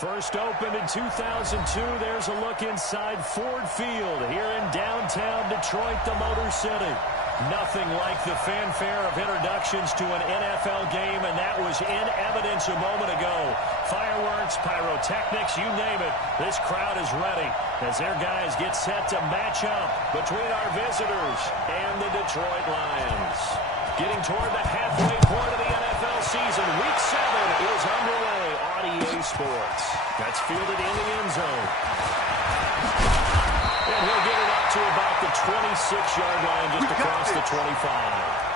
First opened in 2002. There's a look inside Ford Field here in downtown Detroit, the Motor City. Nothing like the fanfare of introductions to an NFL game, and that was in evidence a moment ago. Fireworks, pyrotechnics, you name it. This crowd is ready as their guys get set to match up between our visitors and the Detroit Lions. Getting toward the halfway point of the NFL season, Week 7 is underway on EA Sports. That's fielded in the end zone. And he'll get it up to about the 26-yard line, just across the 25.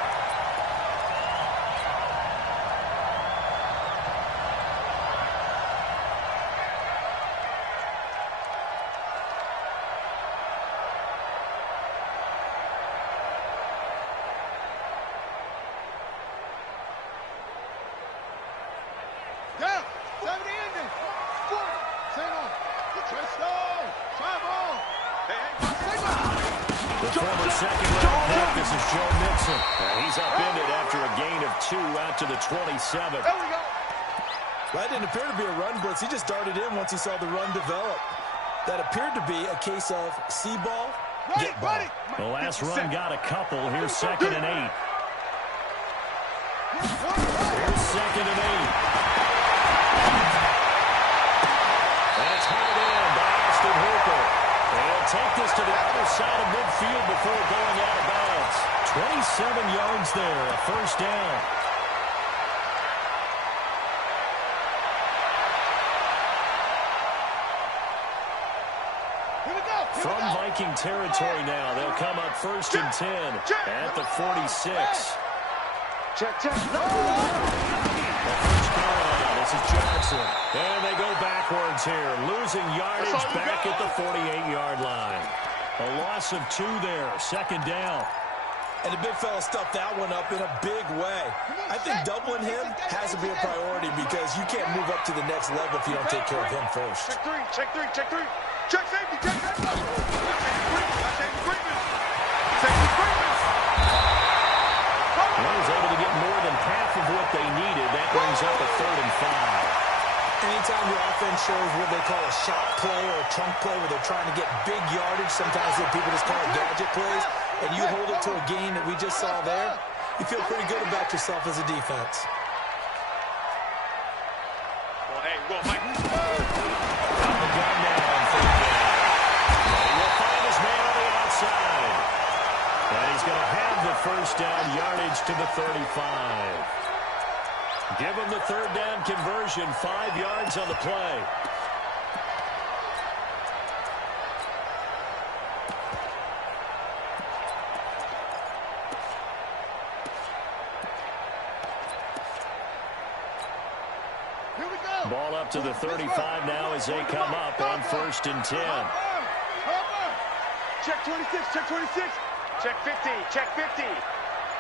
To the 27. There we go. That didn't appear to be a run blitz. He just darted in once he saw the run develop. That appeared to be a case of see ball, get ball. The last run got a couple. Here's 2nd and 8. Here's 2nd and 8. And it's hauled in by Austin Hooper. They'll take this to the other side of midfield before going out of bounds. 27 yards there, a first down. From Viking territory now, they'll come up 1st and 10 at the 46. Check. The first down, this is Johnson. And they go backwards here, losing yardage back at the 48-yard line. A loss of 2 there, 2nd down. And the big fella stuffed that one up in a big way. I think doubling him has to be a priority because you can't move up to the next level if you don't take care of him first. Check three. Check safety. Safety Well, was able to get more than half of what they needed. That brings up a 3rd and 5. Anytime your offense shows what they call a shot play or a trunk play where they're trying to get big yardage, sometimes people just call it gadget plays, and you hold it to a gain that we just saw there, you feel pretty good about yourself as a defense. Well, hey, go, Mike. Got the gun now on 3rd down. He will find his man on the outside. And he's going to have the first down yardage to the 35. Give him the 3rd down conversion, 5 yards on the play. Ball up to the 35 now as they come up on 1st and 10. Check 26. Check 50.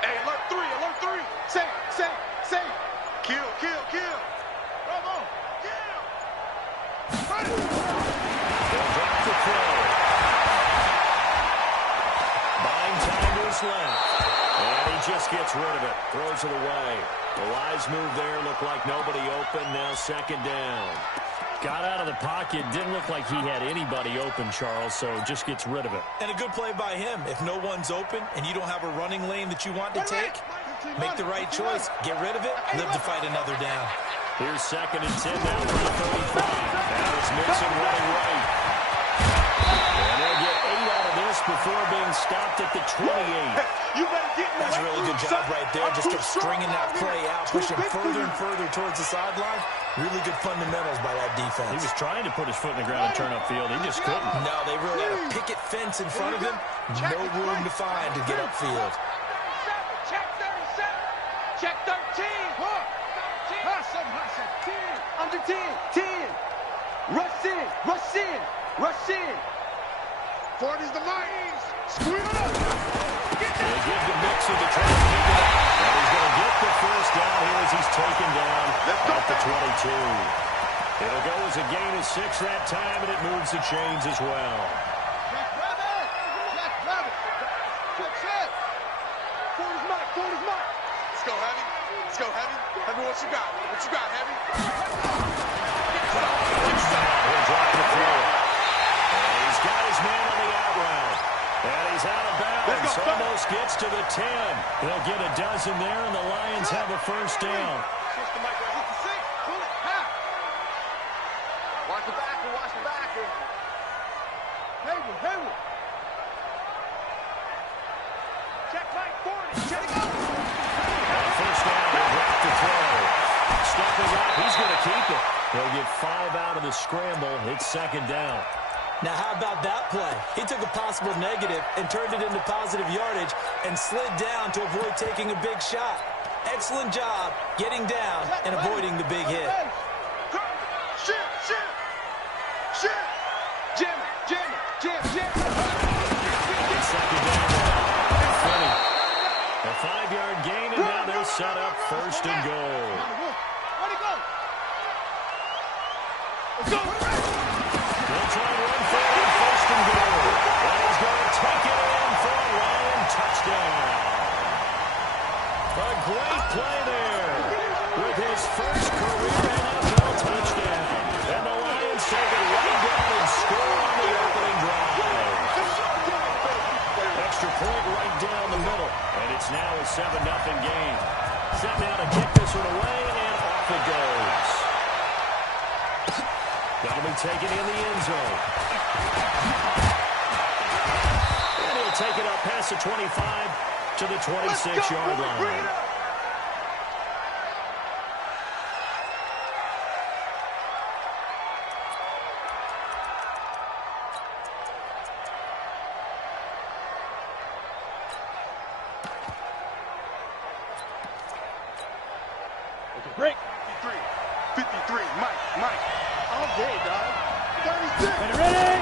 Hey, alert 3. Say. Kill. Bravo. Kill. They'll drop the throw. Buying time is left. And he just gets rid of it. Throws it away. The wise move there. Looked like nobody open. Now 2nd down. Got out of the pocket. Didn't look like he had anybody open, Charles, so just gets rid of it. And a good play by him. If no one's open and you don't have a running lane that you want to take, make the right choice. Get rid of it. Live to fight another down. Here's 2nd and 10 now for the 35. That is Mixon running right. And they'll get 8 out of this before being stopped at the 28. That's a really good job right there. Just kept stringing that play out, pushing further and further towards the sideline. Really good fundamentals by that defense. He was trying to put his foot in the ground and turn upfield. He just couldn't. No, they really had a picket fence in front of him. No room to find to get upfield. Check 37. Check 13. Under 10. Rush in. 40's the line. Squeeze it up. They give the Mixon to try to pick it up. And he's going to get the first down here as he's taken down at the 22. It'll go as a gain of 6 that time, and it moves the chains as well. Let's go, Heavy. Heavy, what you got? Heavy? He'll drop the throw. And he's got his man on the out route. And he's out of bounds. Almost gets to the 10. They'll get a dozen there, and the Lions have a first down. Watch the backer, watch the backer. Hayward. Check right, 40. Check it out. First down, he'll drop the throw. Stepping up, he's going to keep it. They'll get 5 out of the scramble. It's second down. Now, how about that play? He took a possible negative and turned it into positive yardage and slid down to avoid taking a big shot. Excellent job getting down and avoiding the big hit. Shit. Jam. It's second down. Funny. A 5-yard gain, and now they're set up first and goal. Where'd he go? Let's go. They'll try and run for it on first and goal. And he's going to take it in for a Lion touchdown. A great play there with his first career NFL touchdown. And the Lions take it right down and score on the opening drive. Extra point right down the middle. And it's now a 7-0 game. Set now to kick this one away, and off it goes. That'll be taken in the end zone. And he'll take it up past the 25 to the 26-yard line. Break. 53. Mike. All day, dog. 36. Ready?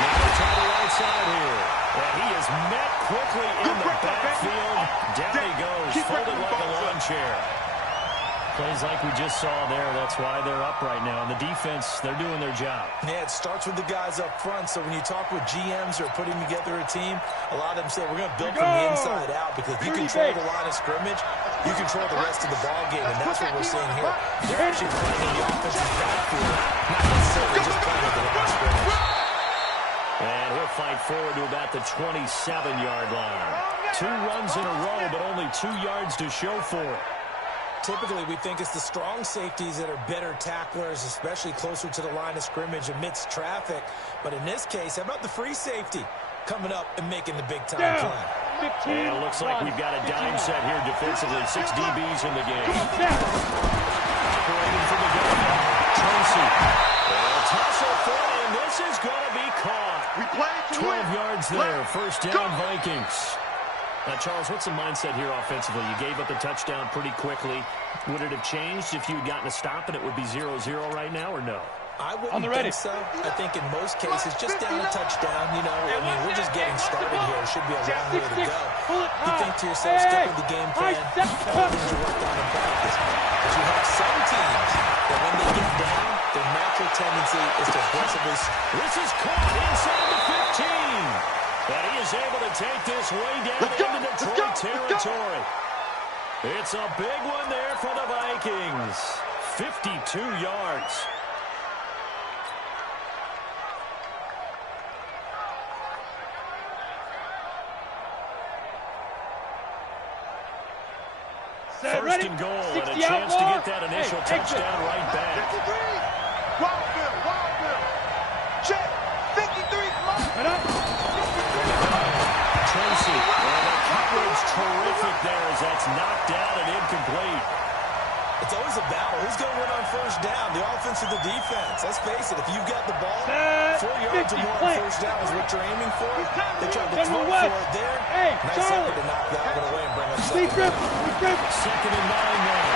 Now they try the right side here. And he is met quickly in the backfield. Down he goes, folded like a lawn chair. Plays like we just saw there. That's why they're up right now. And the defense, they're doing their job. Yeah, it starts with the guys up front. So when you talk with GMs or putting together a team, a lot of them say we're going to build from the inside out because you control the line of scrimmage, you control the rest of the ball game, and that's what we're seeing here. They're actually playing in the offensive backfield, not necessarily just playing with the line of scrimmage. And he'll fight forward to about the 27-yard line. 2 runs in a row, but only 2 yards to show for it. Typically, we think it's the strong safeties that are better tacklers, especially closer to the line of scrimmage amidst traffic. But in this case, how about the free safety coming up and making the big-time play? And it looks like we've got a dime set here defensively. 6 DBs in the game. Operating for the gun. Tracy. Tussle for it, and this is going to be caught. We played to 12 yards there. First down, Vikings. Now, Charles, what's the mindset here offensively? You gave up the touchdown pretty quickly. Would it have changed if you had gotten a stop and it would be 0-0 right now, or no? I wouldn't think so. I think in most cases, just down a touchdown, you know, I mean, we're just getting started here. It should be a long way to go. You think to yourself, stick with the game plan, all things you worked on in practice. But you have some teams that when they get down, their natural tendency is to aggressively. This is caught inside the 15. But he is able to take this way down into Detroit territory. It's a big one there for the Vikings. 52 yards. First and goal, and a chance to get that initial touchdown right back. 53. Wildville. Check. 53. Tracy, and the coverage terrific there as that's knocked down and incomplete. It's always a battle. Who's going to win on first down? The offense or the defense? Let's face it, if you've got the ball, 4 yards or more on first down is what you're aiming for. They tried to throw for it there. Nice effort to knock that one away and bring up second and 9 now.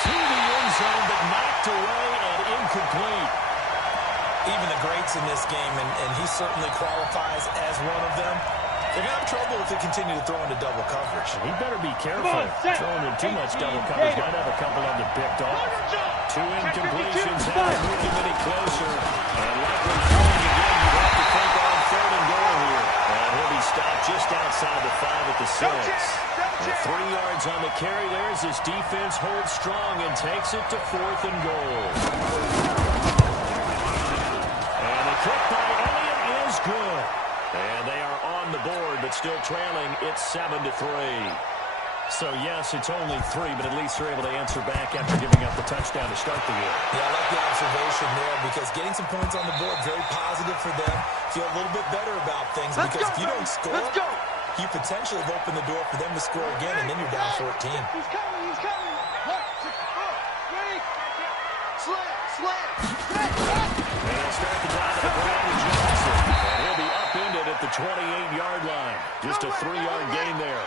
To the end zone, but knocked away and incomplete. Even the greats in this game, and he certainly qualifies as one of them, they're going to have trouble if they continue to throw into double coverage. He better be careful. Throwing in too much double coverage. Might have a couple of them picked off. 2 incompletions haven't moved him any closer. And likely throwing again, you have to think on third and goal here. And he'll be stopped just outside the 5 at the 6. And 3 yards on the carry there as this defense holds strong and takes it to 4th and goal. And the kick by Elliott is good. And they are on the board, but still trailing. It's 7-3. So, yes, it's only 3, but at least they're able to answer back after giving up the touchdown to start the game. Yeah, I like the observation there because getting some points on the board, very positive for them. Feel a little bit better about things because if you don't score, you potentially have opened the door for them to score again, and then you're down 14. He's coming. 1, 2, 3. Slam. And he'll start the drive at the ground with Johnson. And he'll be upended at the 28-yard line. Just a 3-yard gain there.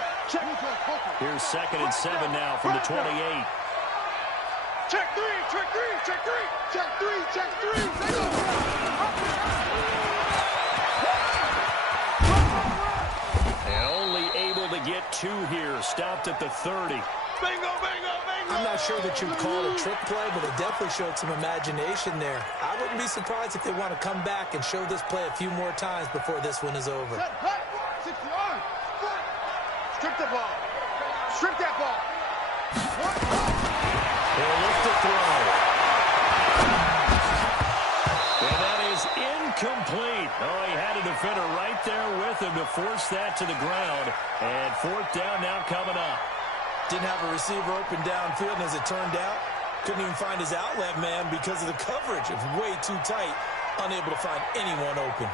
Here's 2nd and 7 now from the 28. Check 3. And only able to get 2 here. Stopped at the 30. Bingo. I'm not sure that you'd call it a trick play, but it definitely showed some imagination there. I wouldn't be surprised if they want to come back and show this play a few more times before this one is over. Strip the ball. Strip that ball. He'll lift the throw. And that is incomplete. Oh, he had a defender right there with him to force that to the ground. And 4th down now coming up. Didn't have a receiver open downfield, and as it turned out, couldn't even find his outlet man because of the coverage. It was way too tight, unable to find anyone open.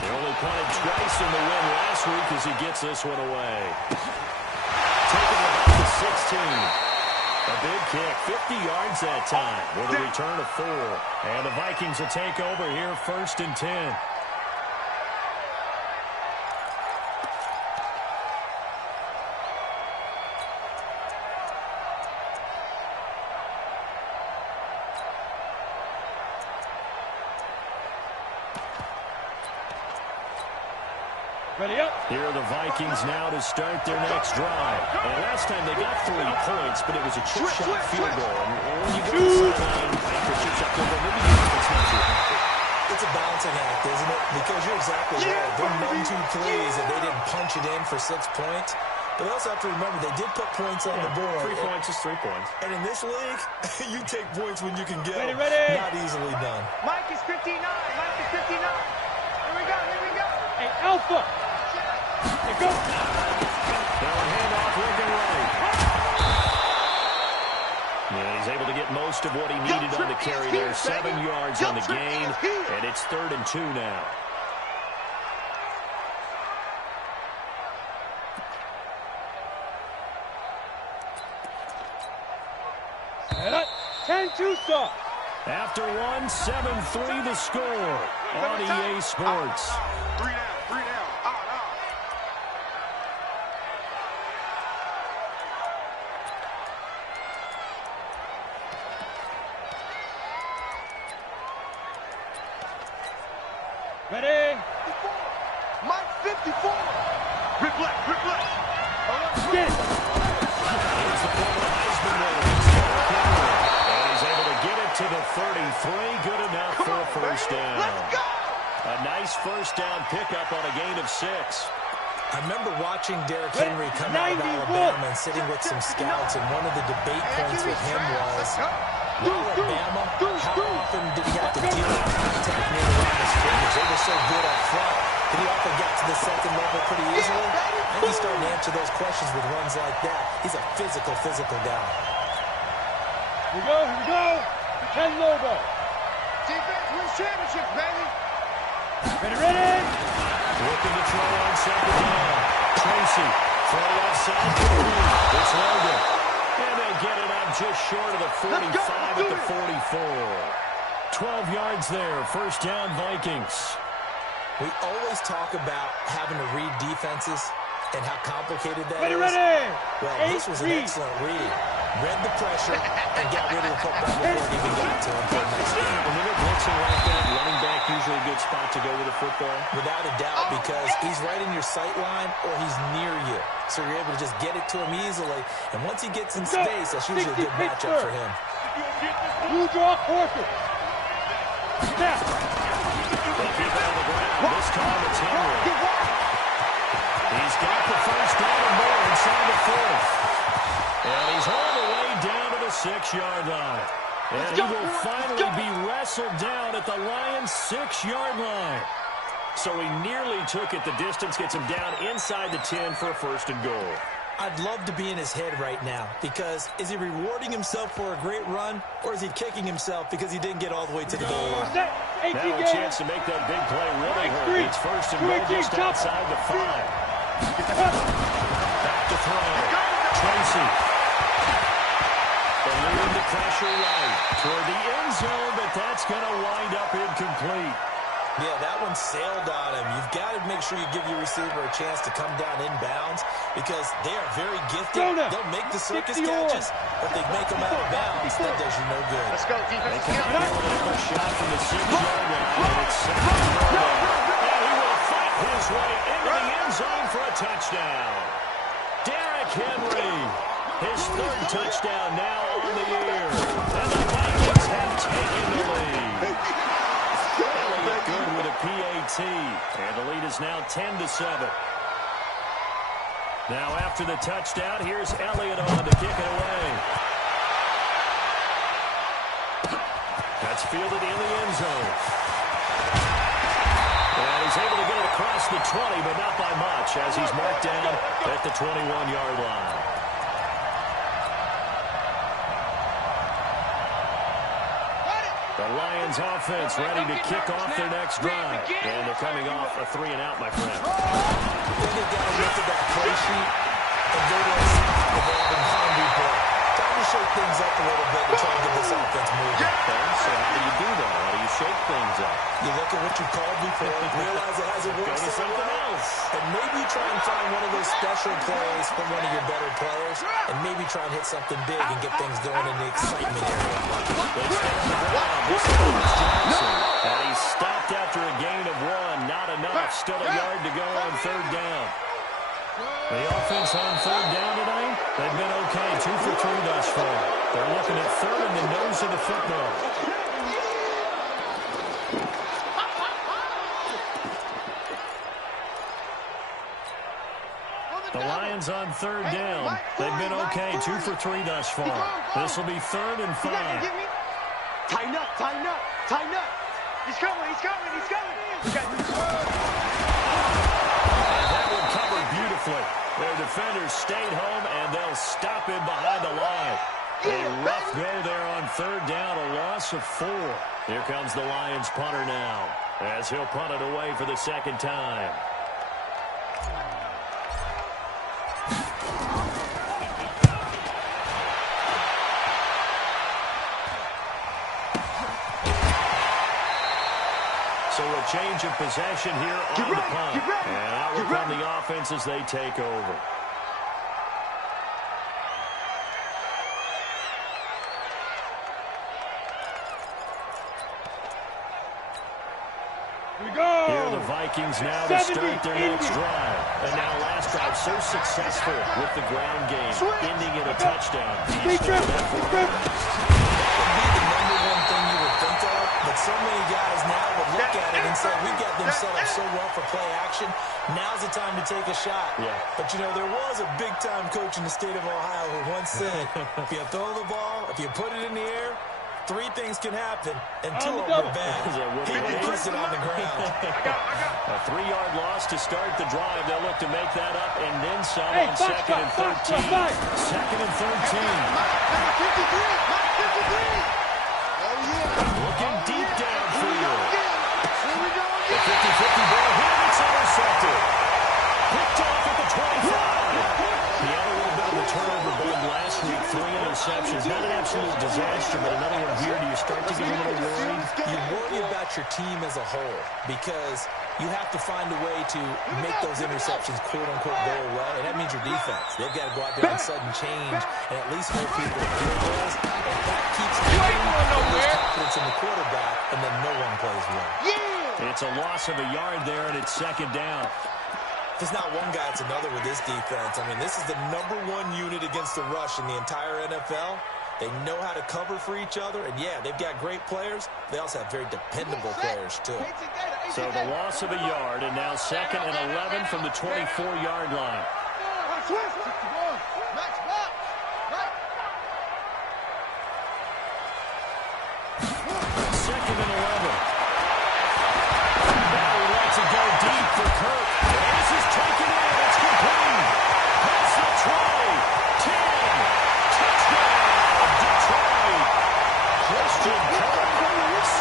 They only punted twice in the win last week as he gets this one away. Taking it back to 16. A big kick, 50 yards that time with a return of 4. And the Vikings will take over here 1st and 10. Ready up. Here are the Vikings now to start their next drive. And last time they got 3 points, but it was a chip shot field goal. And when you go to the sideline after a chip shot field goal, maybe you think it's not too happy. It's a balancing act, isn't it? Because you're exactly right. They're 1-2 plays and they didn't punch it in for 6 points. But also have to remember, they did put points on the board. 3 points is 3 points. And in this league, you take points when you can get them. Ready. Not easily done. Mike is 59. Here we go. Hey, Alpha. Hey, go. Now a handoff looking right. Yeah, he's able to get most of what he needed on the carry there. 7 yards on the gain, and it's 3rd and 2 now. After 1, 7-3 the score on EA Sports. 3 down. Out. Ready? Mike 54. Rip left. Get it. Here's the former Heisman winner. And he's able to get it to the 33. Good enough for a 1st down. Let's go. A nice 1st down pickup on a gain of 6. I remember watching Derrick Henry come out of Alabama and sitting with some scouts, and one of the debate points with him was, Alabama, how often did he have to deal with contact near the line of scrimmage? They were so good up front that he often got to the 2nd level pretty easily. I think he's starting to answer those questions with runs like that. He's a physical guy. Here we go. Ken Lobo. Defense wins championships, baby. Ready. Looking to throw on 2nd down. Tracy, throw left side. It's Logan. And they'll get it up just short of the 45 at the 44. 12 yards there. 1st down, Vikings. We always talk about having to read defenses and how complicated that is. Ready. Well, this was an excellent read. Read the pressure and got rid of the football before it even got to him for the next game. When they're blitzing like that, running back usually a good spot to go with the football. Without a doubt, because he's right in your sight line or he's near you. So you're able to just get it to him easily. And once he gets in space, that's usually a good matchup for him. You draw horses. Snap. They keep it on the ground. This time it's Henry. He's got the first down and more inside the 4th. And he's all the way down to the 6-yard line. And he will finally be wrestled down at the Lions' 6-yard line. So he nearly took it the distance, gets him down inside the 10 for a 1st and goal. I'd love to be in his head right now, because is he rewarding himself for a great run, or is he kicking himself because he didn't get all the way to the goal line? Now a chance to make that big play really hurt. It's 1st and goal just outside the 5. Back to throw. Tracy. They're leading the pressure right toward the end zone, but that's going to wind up incomplete. Yeah, that one sailed on him. You've got to make sure you give your receiver a chance to come down inbounds, because they are very gifted. They'll make the circus catches, but they make them out of bounds. That does you no good. Let's go, defense. They come out with a shot from the 6-yard line, and it's 2nd and goal. And he will fight his way into the end zone for a touchdown. Derrick Henry, his 3rd touchdown now on the year. And the Vikings have taken the lead. Good with a PAT, and the lead is now 10-7. Now after the touchdown, here's Elliott on to kick it away. That's fielded in the end zone. And he's able to get it across the 20, but not by much, as he's marked down at the 21-yard line. The Lions offense ready to kick off their next drive. And they're coming off a 3-and-out, my friend. They've got to look at that play sheet and go to a stop the ball and boundary play. Time to shake things up a little bit and try to get this offense moving. Okay, so how do you do that? How do you shake things up? You look at what you called before, realize it hasn't worked Go to something else. And maybe try and find one of those special plays from one of your better players, and maybe try and hit something big and get things going in the excitement area. They stay on the ground. This is Johnson. And he's stopped after a gain of 1. Not enough. Still a yard to go on 3rd down. The offense on 3rd down tonight, they've been okay. 2 for 3 thus far. They're looking at 3rd in the nose of the football. The Lions on 3rd down. They've been okay. 2 for 3 thus far. This will be 3rd and 5. Tighten up, tighten up, tighten up. He's coming, he's coming, he's coming. That one covered beautifully. Their defenders stayed home, and they'll stop him behind the line. A rough go there on 3rd down, a loss of 4. Here comes the Lions punter now, as he'll punt it away for the 2nd time. So a change of possession here on the punt. And out will come the offense as they take over. Here are the Vikings now to start their next drive. And now last drive so successful with the ground game, ending in a touchdown. But so many guys now would look at it and say, we've got them set up so well for play action. Now's the time to take a shot. Yeah. But, you know, there was a big-time coach in the state of Ohio who once said, if you throw the ball, if you put it in the air, 3 things can happen, and 2 of them are bad. He kissed it on the ground. A 3-yard loss to start the drive. They'll look to make that up and then some on 2nd and 13. 2nd and 13. Looking deep downfield. The 50-50 ball here, it's intercepted. Picked off at the 25. He had a little bit of a turnover bug last week. 3 interceptions. Not an absolute disaster, but another one here. Do you start to get a little worried? You worry about your team as a whole, because you have to find a way to make those interceptions quote-unquote go away, and that means your defense. They've got to go out there and sudden change and at least hold people to field goals, and that keeps confidence in the quarterback, and then no one plays well. It's a loss of a yard there, and it's 2nd down. If it's not one guy, it's another with this defense. I mean, this is the #1 unit against the rush in the entire NFL. They know how to cover for each other. And, yeah, they've got great players. They also have very dependable players, too. So the loss of a yard, and now 2nd and 11 from the 24-yard line. 2nd and 11. Now he lets it go deep for Kirk. This is taken in. It's complete. Past the 20. 10. Touchdown, Detroit. Christian Kirk,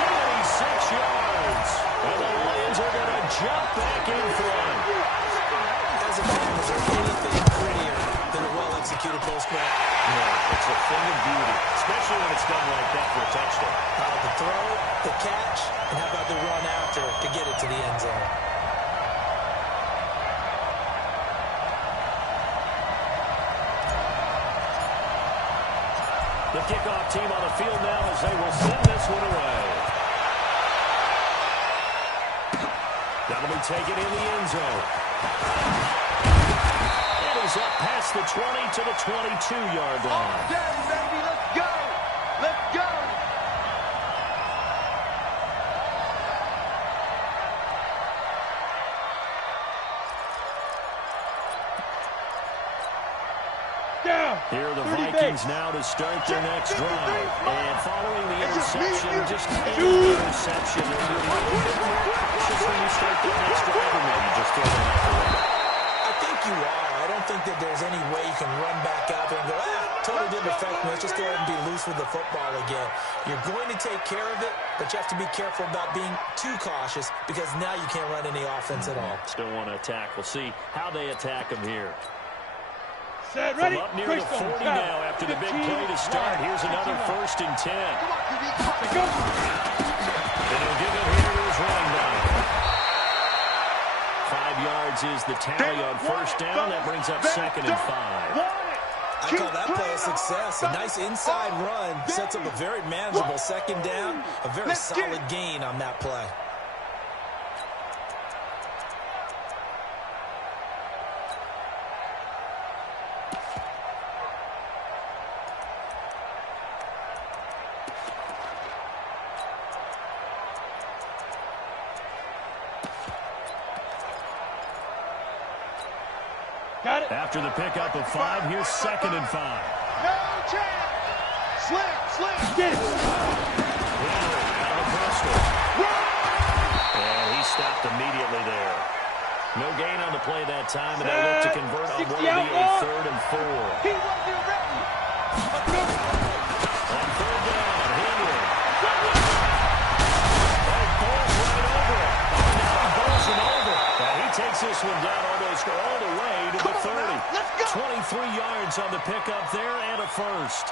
76 yards. And the Lions are going to jump back in front. As a fan, is there anything prettier than a well-executed post-grab? No, it's a thing of beauty, especially when it's done like that for a touchdown. The throw, the catch, and how about the run after to get it to the end zone? The kickoff team on the field now as they will send this one away. That'll be taken in the end zone. It is up past the 20 to the 22-yard line. Daddy, baby, let's go. Let's go. Here are the Vikings now to start their next drive. And following the interception, just any interception, there will be a little bit more cautious when you start their next drive, or maybe just throw that out the window. I think you are. I don't think that there's any way you can run back out there and go, totally didn't affect me. Let's just go ahead and be loose with the football again. You're going to take care of it, but you have to be careful about being too cautious because now you can't run any offense at all. Still want to attack. We'll see how they attack them here. Set, From ready. up near the 40 now after the big play to start. Here's another 1st and 10. And he'll give it here to his running back. 5 yards is the tally on 1st down. That brings up 2nd and 5. I call that play a success. A nice inside run sets up a very manageable 2nd down. A very solid gain on that play. Got it. After the pickup of 5, here's 2nd and 5. No chance. Slim. Get it. Henry out of Bristol. And he stopped immediately there. No gain on the play that time, and they look to convert on what will be a 3rd and 4. He wasn't ready. On 3rd down, Henry. They bowls right over it. Now he bowls it over. And he takes this one down almost all the way to the 30. 23 yards on the pickup there and a 1st.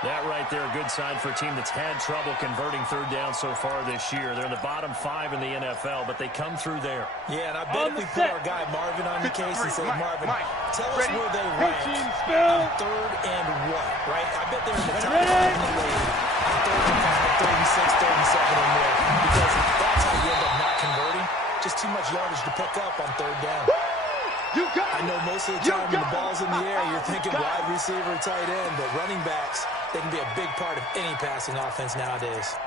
That right there, a good sign for a team that's had trouble converting 3rd down so far this year. They're in the bottom 5 in the NFL, but they come through there. Yeah, and I bet if we put our guy Marvin on the case and say, Marvin, tell us where they rank on 3rd and what, right? I bet they're in the top 5 in the league on 3rd and 5, 3rd and 6, 3rd and 7 or more, because that's how you end up not converting. Just too much yardage to pick up on 3rd down. I know most of the time when the ball's in the air, you're thinking wide receiver, tight end, but running backs, they can be a big part of any passing offense nowadays.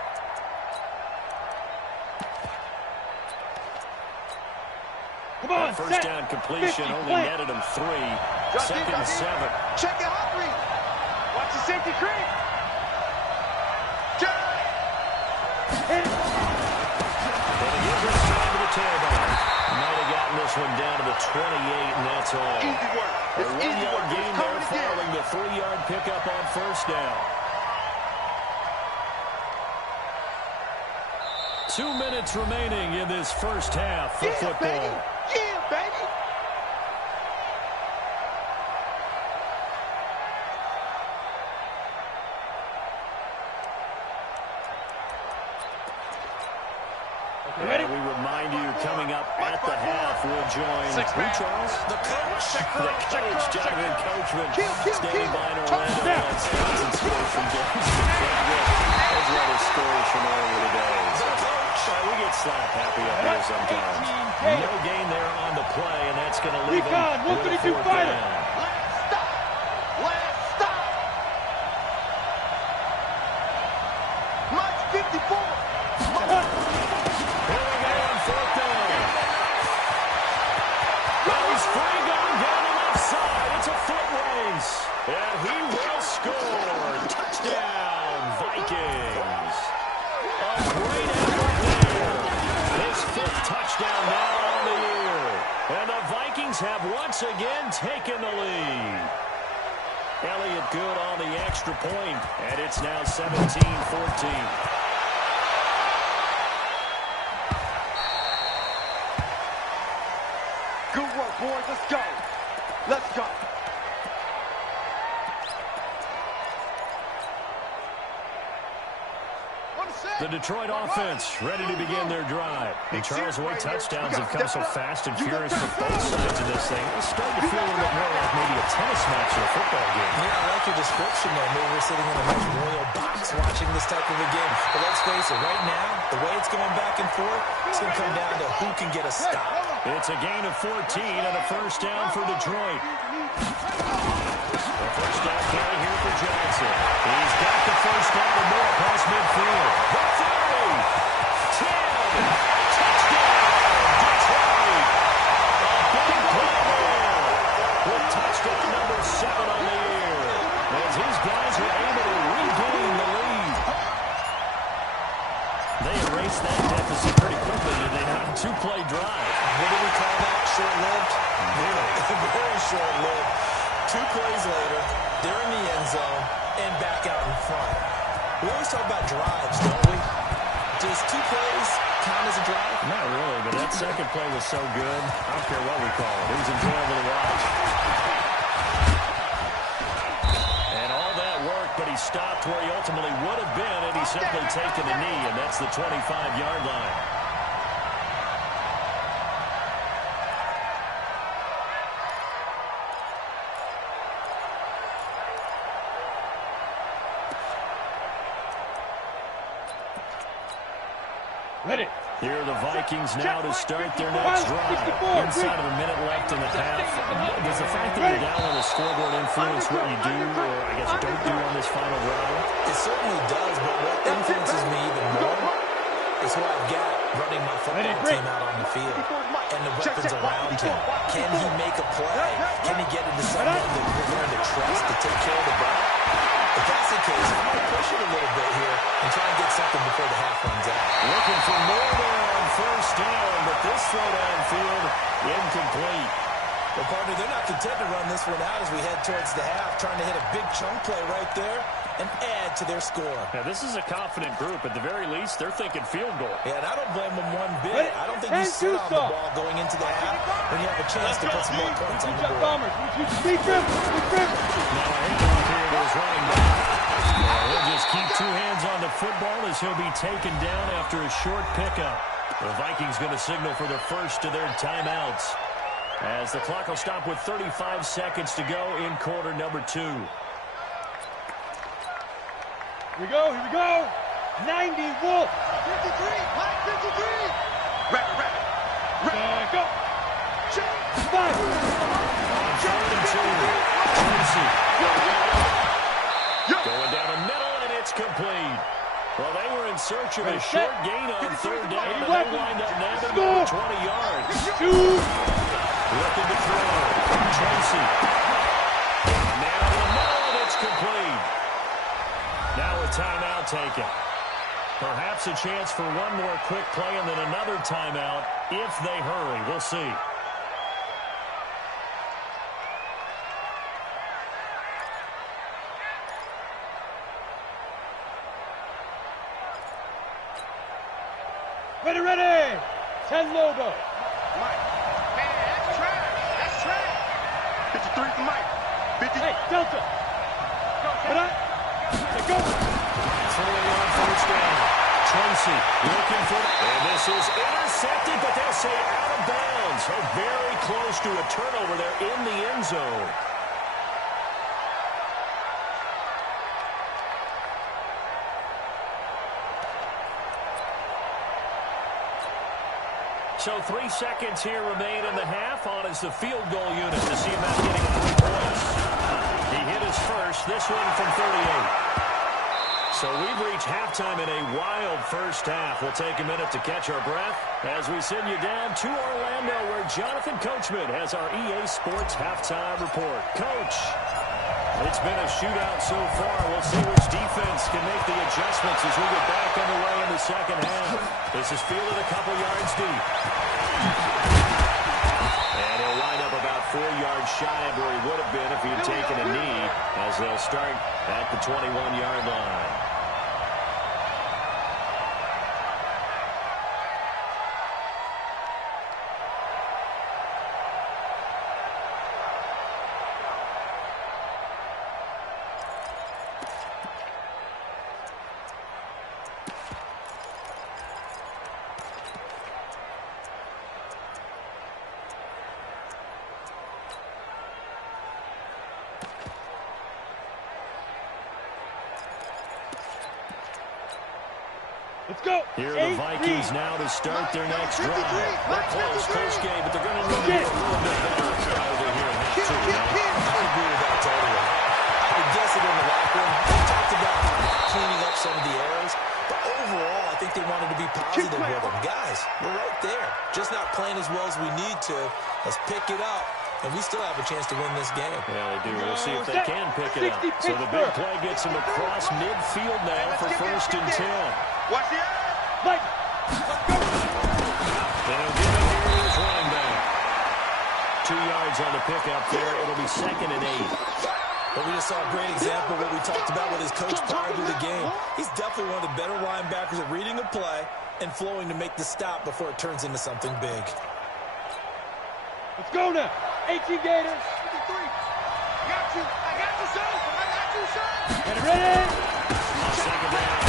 Come on, 1st down completion only netted him 3. 2nd and 7. Check it out, Reed. Watch the safety creep. And he gives this time to the tailback. Might have gotten this one down to the 28, and that's all. Easy work. A 1-yard gain there following the 3-yard pickup on 1st down. 2 minutes remaining in this 1st half for football. Baby. Yeah, baby. Ready? We remind you, coming up at the half, we'll join who, Charles? The coach. Jonathan Coachman, standing by in Orlando on Wisconsin scores from James. As well as scores from earlier today. We get slap happy up here sometimes. No gain there on the play, and that's going to leave him with a 4th down. Last stop. 54. Here we go on fourth down. Well, he's free going down the left side. It's a foot race. And he will score. Touchdown, Vikings. A great effort there. His fifth touchdown now on the year. And the Vikings have once again taken the lead. Elliott good on the extra point, and it's now 17-14. Good work, boys. Let's go. Let's go. The Detroit offense ready to begin their drive. And Charles, the way touchdowns have come so fast and furious for both sides of this thing, it's starting to feel a little bit more like maybe a tennis match or a football game. Yeah, I like your description there. Maybe we're sitting in a nice royal box watching this type of a game. But let's face it, right now, the way it's going back and forth, it's going to come down to who can get a stop. It's a gain of 14 and a first down for Detroit. The first down carry here for Jackson. He's got the first down and more across midfield. The 30, 10, touchdown, Detroit. A big play there with touchdown number 7 on the year as these guys are able to regain the lead. They erased that deficit pretty quickly, did they not? Two-play drive. What do we call that? Short-lived? Very short-lived. 2 plays later, they're in the end zone and back out in front. We always talk about drives, don't we? Does 2 plays count as a drive? Not really, but that second play was so good. I don't care what we call it. It was enjoyable to watch. And all that work, but he stopped where he ultimately would have been had he simply taken a knee, and that's the 25-yard line. Ready. Here are the Vikings now to start their next drive. Inside of a minute left in the half. Does the fact that you're down on the scoreboard influence what you do, or I guess don't do on this final drive? It certainly does, but what influences me even more is who I've got running my football team out on the field and the weapons around him. Can he make a play? Can he get into someone that we're going to trust to take care of the ball? If that's the case, I'm going to push it a little bit here and try and get something before the half runs out. Looking for more there on first down, but this throw downfield incomplete. Well, partner, they're not content to run this one out as we head towards the half, trying to hit a big chunk play right there and add to their score. Now, this is a confident group. At the very least, they're thinking field goal. Yeah, and I don't blame them one bit. I don't think you sit on the ball going into the half when you have a chance to put some more points on the board. Now, here it is running back. He'll just keep 2 hands on the football as he'll be taken down after a short pickup. The Vikings going to signal for the first of their timeouts as the clock will stop with 35 seconds to go in quarter number 2. Here we go. 90 Wolf. 53, Mike 53. Rapid. Go. Check. 5. Third and 2. Tracy. Going down the middle, and it's complete. Well, they were in search of a short gain on third down, and they wind up nabbing over 20 yards. Looking to throw. Tracy. Man in the middle, and it's complete. Now a timeout taken. Perhaps a chance for one more quick play and then another timeout if they hurry. We'll see. Ready. 10 logo. Mike. Man, that's trash. 53 for Mike. 50. Hey, Delta. Go. Throwing on first down. Tracy looking for it. And this is intercepted, but they'll say out of bounds. So very close to a turnover there in the end zone. So 3 seconds here remain in the half. On is the field goal unit to see about getting 3 points. He hit his first, this one from 38. So we've reached halftime in a wild first half. We'll take a minute to catch our breath as we send you down to Orlando, where Jonathan Coachman has our EA Sports halftime report. Coach, it's been a shootout so far. We'll see which defense can make the adjustments as we get back underway in the second half. This is fielded a couple yards deep. And he'll wind up about 4 yards shy of where he would have been if he had taken a knee, as they'll start at the 21-yard line. Let's go. Here are the Vikings now to start their next drive. They're close game, but they're going to need a little bit better over here in half two. I agree with that totally. I would guess it in the locker room. We talked about cleaning up some of the errors, but overall, I think they wanted to be positive with them. Guys, we're right there. Just not playing as well as we need to. Let's pick it up, and we still have a chance to win this game. Yeah, they do. We'll see if they can pick it up. So the big play gets them across midfield now for 1st and 10. Watch the eye. Mike. They'll give it here to his running back. 2 yards on the pickup there. It'll be 2nd and 8. But we just saw a great example of what we talked about with his coach prior to the game. He's definitely one of the better linebackers at reading a play and flowing to make the stop before it turns into something big. Let's go now. 18 Gators. 53. Got you. I got you, son. I got you, son. Get it ready. 2nd down.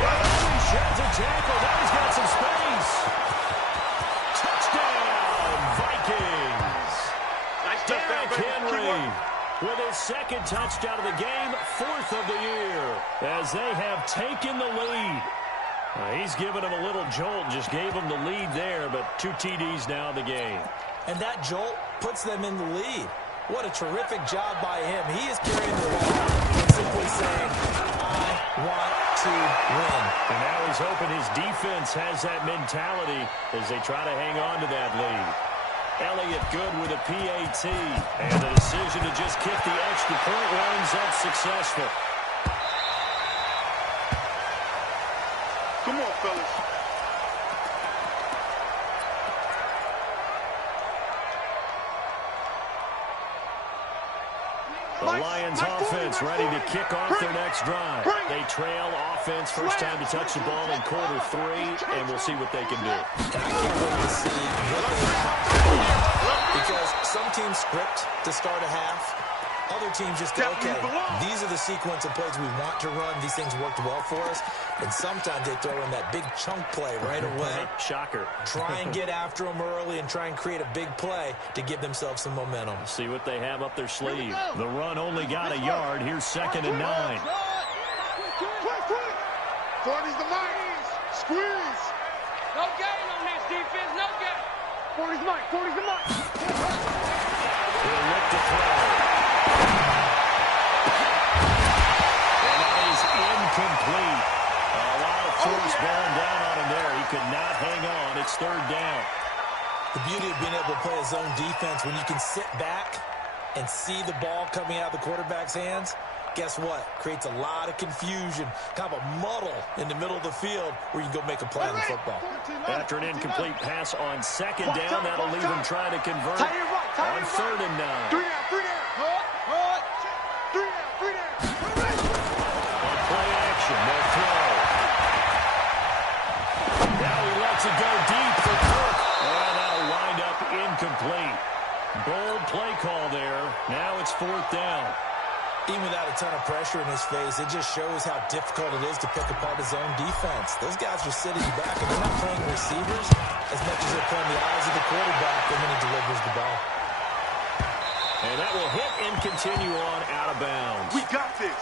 He sheds a tackle. Now he's got some space. Touchdown, Vikings. Nice touchdown, Derrick baby. Henry with his 2nd touchdown of the game, 4th of the year, as they have taken the lead. He's given him a little jolt, just gave him the lead there, but 2 TDs now in the game. And that jolt puts them in the lead. What a terrific job by him. He is carrying the ball and simply saying, I want to win. And now he's hoping his defense has that mentality as they try to hang on to that lead. Elliott good with a PAT. And the decision to just kick the extra point winds up successful. Come on, fellas. The Lions offense ready to kick off their next drive. They trail offense, first time to touch the ball in quarter 3, and we'll see what they can do. And I can't wait to see what they have, because some teams script to start a half. Other teams just go, okay, these are the sequence of plays we want to run. These things worked well for us. And sometimes they throw in that big chunk play right away. Shocker. Try and get after them early and try and create a big play to give themselves some momentum. See what they have up their sleeve. The run only got a yard. Here's 2nd and 9. 40's the Mike. Squeeze. No gain on this defense. No gain. 40's Mike. 40's the Mike. He'll look to throw. And that is incomplete. A lot of force bearing down on him there. He could not hang on. It's 3rd down. The beauty of being able to play a zone defense, when you can sit back and see the ball coming out of the quarterback's hands, guess what? Creates a lot of confusion, kind of a muddle in the middle of the field where you can go make a play on the football. After an incomplete pass on 2nd down, that'll leave him trying to convert on 3rd and 9. 3 down, 3 down. 3 down, 3 down. On play action, they'll throw. Now he lets it go deep for Cook. And that'll wind up incomplete. Bold play call there. Now it's 4th down. Even without a ton of pressure in his face, it just shows how difficult it is to pick apart his own defense. Those guys are sitting back, and they're not playing receivers as much as they're playing the eyes of the quarterback when he delivers the ball. And that will hit and continue on out of bounds. We got this.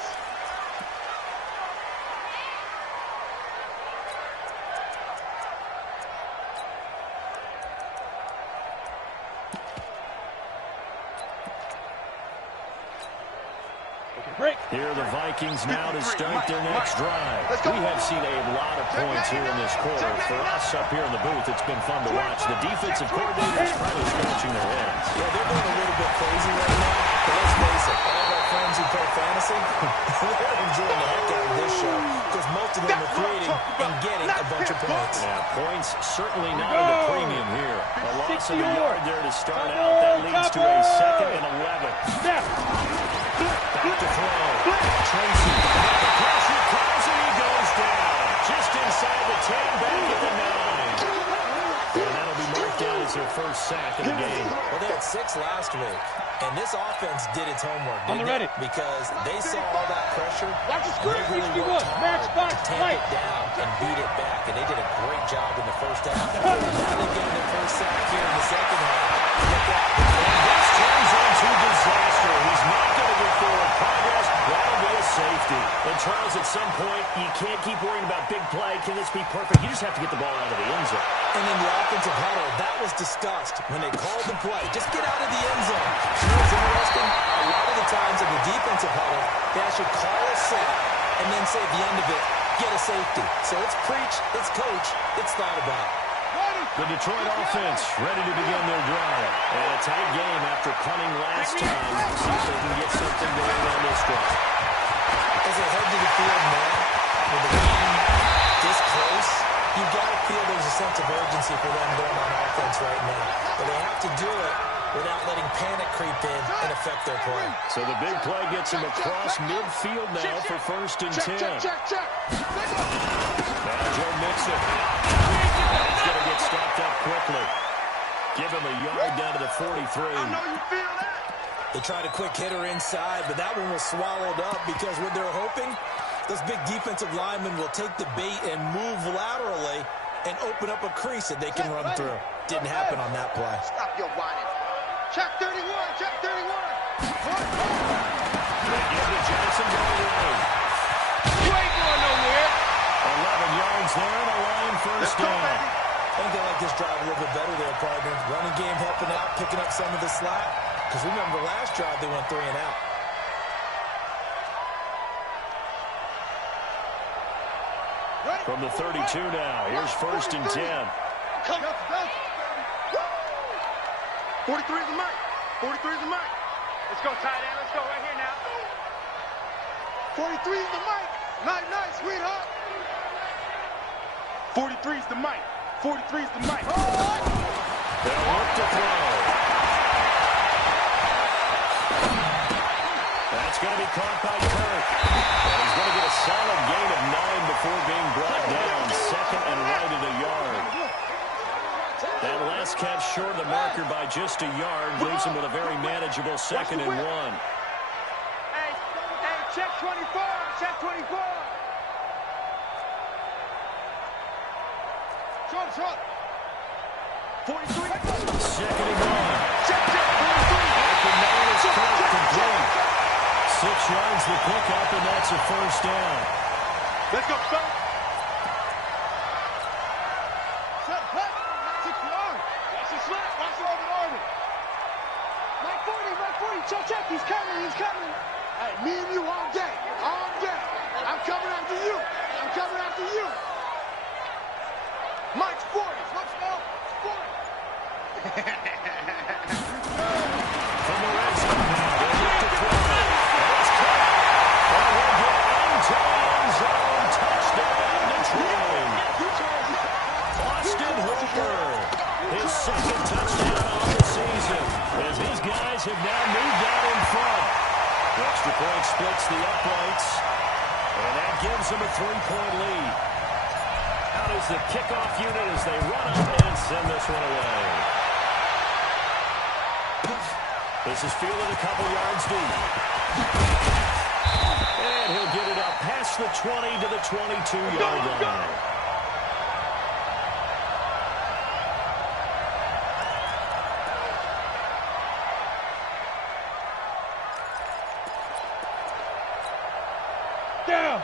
Here are the Vikings now to start their next drive. We have seen a lot of points here in this quarter. For us up here in the booth, it's been fun to watch. The defensive coordinators probably scratching their heads. Yeah, they're going a little bit crazy right now. But let's face it, all of our friends who play fantasy, they're enjoying the heck out of this show because most of them are creating and getting a bunch of points. Yeah, points certainly not at a premium here. A loss of a yard there to start out. That leads to a 2nd and 11. Back to throw. Tracy. The pressure comes and he goes down. Just inside the 10, back at the 9. And that'll be marked down as their first sack of the game. Well, they had 6 last week. And this offense did its homework, On the ready. because they saw all that pressure. Watch the And screen, they really 61. worked hard Match box, to tamp right. it down and beat it back. And they did a great job in the first half. Now they're getting their first sack here in the second half. Look out. And this turns into disaster. He's not going to get forward progress. That'll be a safety. And Charles, at some point, you can't keep worrying about big play. Can this be perfect? You just have to get the ball out of the end zone. And in the offensive huddle, that was discussed when they called the play. Just get out of the end zone. You know what's interesting? A lot of the times in the defensive huddle, they actually call a set and then say at the end of it, get a safety. So it's preach, it's coach, it's thought about. The Detroit offense ready to begin their drive. And a tight game after punting last time. See if they can get something going on this drive. As they head to the field now, with the game this close, you've got to feel there's a sense of urgency for them going on offense right now. But they have to do it without letting panic creep in and affect their play. So the big play gets him across midfield now for 1st and 10. Now Joe Mixon. He's going to get stopped up quickly. Give him a yard down to the 43. They tried a quick hitter inside, but that one was swallowed up because what they're hoping, those big defensive linemen will take the bait and move laterally and open up a crease that they can run through. Didn't happen on that play. Stop your whining. Check 31, check 31. They give to Johnson down the road. You ain't going nowhere. 11 yards there and a line first down. I think they like this drive a little bit better there, partner. Running game helping out, picking up some of the slack. Because remember, last drive they went 3 and out. From the 32 now, here's 1st and 10. 43 is the mic. 43 is the mic. Let's go, tight end. Let's go right here now. 43 is the mic. Night, night, sweetheart. 43 is the mic. 43 is the mic. They'll look to throw. That's going to be caught by Kirk. And he's going to get a solid gain of 9 before being brought down. 2nd and right at a yard. That last catch short of the marker by just a yard leaves him with a very manageable 2nd and 1. Hey, check 24. Check 24. Short. 43. 2nd and 1. Check. 43. Open man is Kirk complete. 6 yards the pickup, and that's a 1st down. Let's go, son. Set, cut. 6 yards. Watch the slap. Watch the army. Mike 40. Check. He's coming. Hey, me and you all day. I'm coming after you. Mike's 40. Let's go. 40. From the red zone now, they look to throw. It's caught. And we'll get into the end zone. Touchdown, Detroit. Austin Hooper, his 2nd touchdown on the season, as these guys have now moved out in front. The extra point splits the uprights, and that gives them a 3-point lead. Out is the kickoff unit as they run up and send this one away. This is fielded a couple yards deep. And he'll get it up past the 20 to the 22-yard line.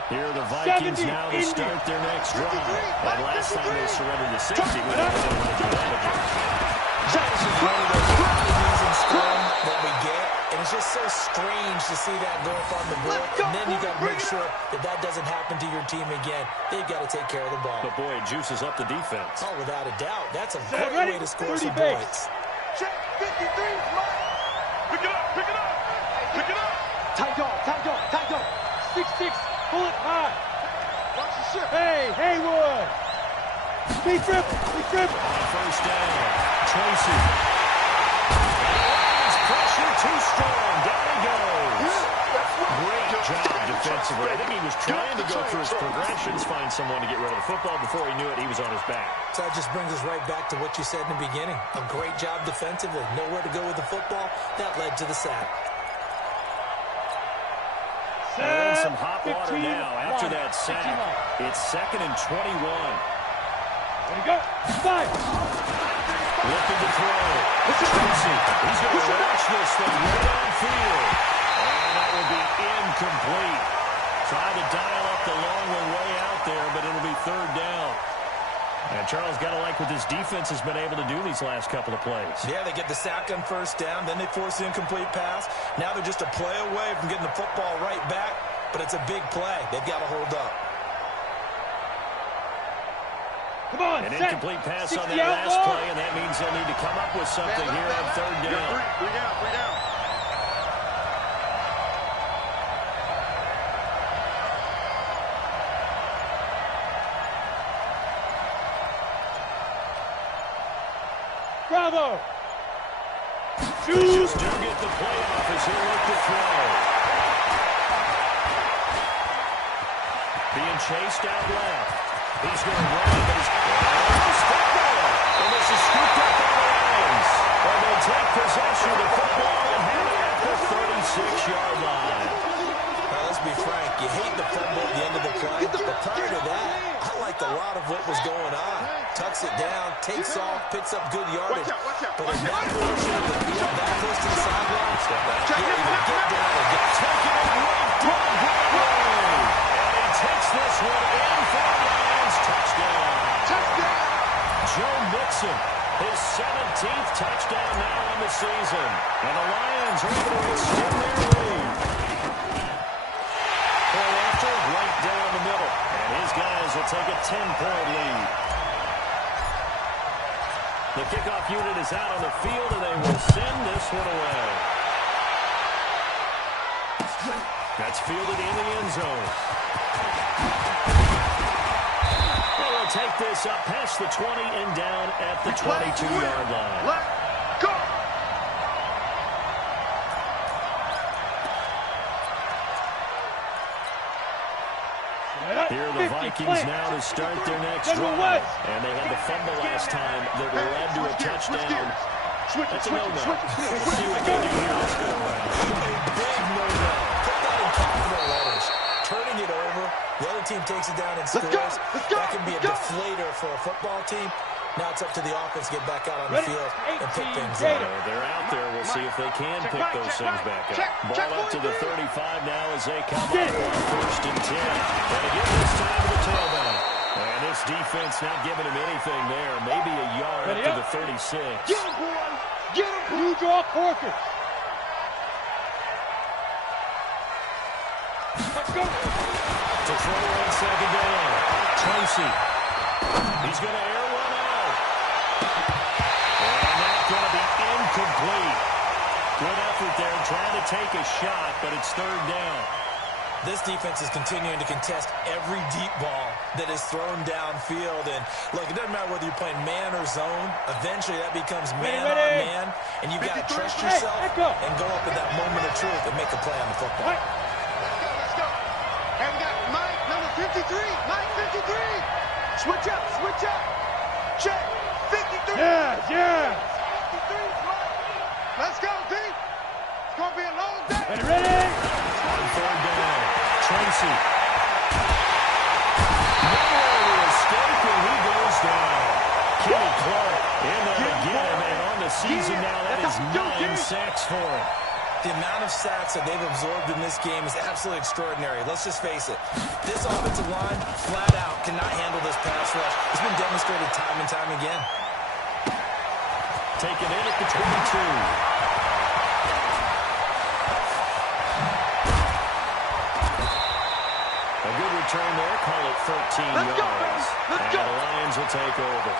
Here are the Vikings now to start their next drive. And last time they surrendered to safety, we don't know what to do that again. This is one of those opportunities in scoring that we get, And it's just so strange to see that go up on the board. And then you got to make sure that that doesn't happen to your team again. They've got to take care of the ball. But, boy, it juices up the defense. Oh, without a doubt. That's a great way to score some points. Check 53, Mike. Pick it up, pick it up, pick it up. Tight dog, tight dog, tight dog. 6-6, pull it high. Watch the ship. Hey, Haywood. Big trip, big trip. On first down, Tracy. He's pressure too strong. Down he goes. Great job defensively. I think he was trying to go through his progressions, find someone to get rid of the football. Before he knew it, he was on his back. So that just brings us right back to what you said in the beginning. A great job defensively. Nowhere to go with the football. That led to the sack. They're in some hot water now after that sack. It's 2nd and 21. Ready to go. 5. Looking to throw. Tracy. He's going to launch this thing right downfield. And that will be incomplete. Tried to dial up the long one way out there, but it'll be 3rd down. And Charles, got to like what this defense has been able to do these last couple of plays. Yeah, they get the sack on first down, then they force the incomplete pass. Now they're just a play away from getting the football right back, but it's a big play. They've got to hold up. Come on, An set. incomplete pass 60 on that last outlaw. play, and that means they'll need to come up with something here on 3rd down. Bring down, bring down. Bravo. Fishes do get the playoff as he'll look to throw. Being chased out left. He's going to run, but he's fumbled. And this is scooped up by the Lions. And they take possession of the football and have it at the 36-yard line. Now, let's be frank. You hate the fumble at the end of the play, but prior to that, I liked a lot of what was going on. Tucks it down, takes off, picks up good yardage. But in that portion of the field, that close to the sideline, you either get down or get Taking it right down Broadway. And he takes this one in for the Lions. Touchdown. Joe Mixon, his 17th touchdown now on the season. And the Lions are able to extend their lead. Point after, right down the middle. And his guys will take a 10-point lead. The kickoff unit is out on the field, and they will send this one away. That's fielded in the end zone. They'll take this up past the 20 and down at the 22-yard line. Let go. Here are the Vikings now to start their next drive. And they had the fumble last time that led to a touchdown. That's a no-no. We'll see what they do here this go around. big no-no. Put that in capital letters. Turning it over, the other team takes it down and scores. That can be a deflator for a football team. Now it's up to the offense to get back out on the field and pick things up. They're out there. We'll see if they can pick those things back up. Ball up to the 35 now as they come up on 1st and 10. And again this time to the tailback. And this defense not giving him anything there. Maybe a yard up to the 36. Get him, boy. Get him. You draw Corkers. Let's go. To throw on 2nd down. Tracy. He's going to air one out. And that's going to be incomplete. Good effort there, trying to take a shot, but it's 3rd down. This defense is continuing to contest every deep ball that is thrown downfield. And, look, it doesn't matter whether you're playing man or zone. Eventually, that becomes man on man. And you've got to trust yourself and go up at that moment of truth and make a play on the football. Let's go. And we got Mike, number 53. Mike, 53. Switch up, switch up. Check. 53. Yeah. 53, Mike. Let's go, D. It's going to be a long day. Ready? On 3rd down, Tracy. Nowhere to escape, and he goes down. Kenny Clark in there to get him, and on the season now, that is 9 sacks for him. The amount of sacks that they've absorbed in this game is absolutely extraordinary. Let's just face it. This offensive line, flat out, cannot handle this pass rush. It's been demonstrated time and time again. Taken in at the 22. return there. Call it 13 yards. And the Lions will take over.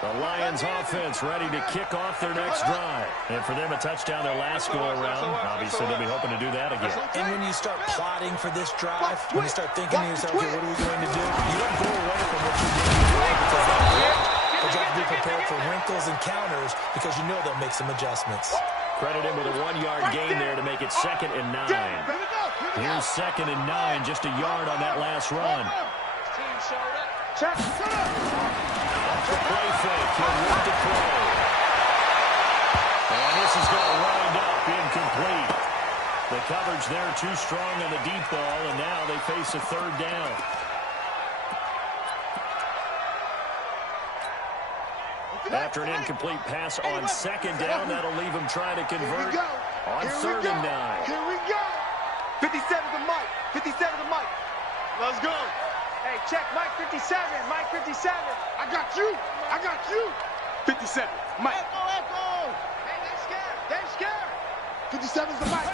The Lions offense ready to kick off their next drive. And for them, a touchdown their last go-around. Obviously, they'll be hoping to do that again. And when you start plotting for this drive, when you start thinking to yourself, okay, what are we going to do? You don't go away from what you did before because that worked. But you have to be prepared for wrinkles and counters because you know they'll make some adjustments. Credit him with a 1-yard gain there to make it 2nd and 9. Here's 2nd and 9, just a yard on that last run. Check. Play fake, he'll look to throw. And this is going to wind up incomplete. The coverage there too strong on the deep ball, and now they face a 3rd down. After an incomplete pass on 2nd down, that'll leave him trying to convert on 3rd and 9. Here we go. 57 to Mike. 57 to Mike. Let's go. Hey, check Mike 57. Mike 57. I got you. 57. Mike. Echo. Hey, they're scared. 57's the Mike.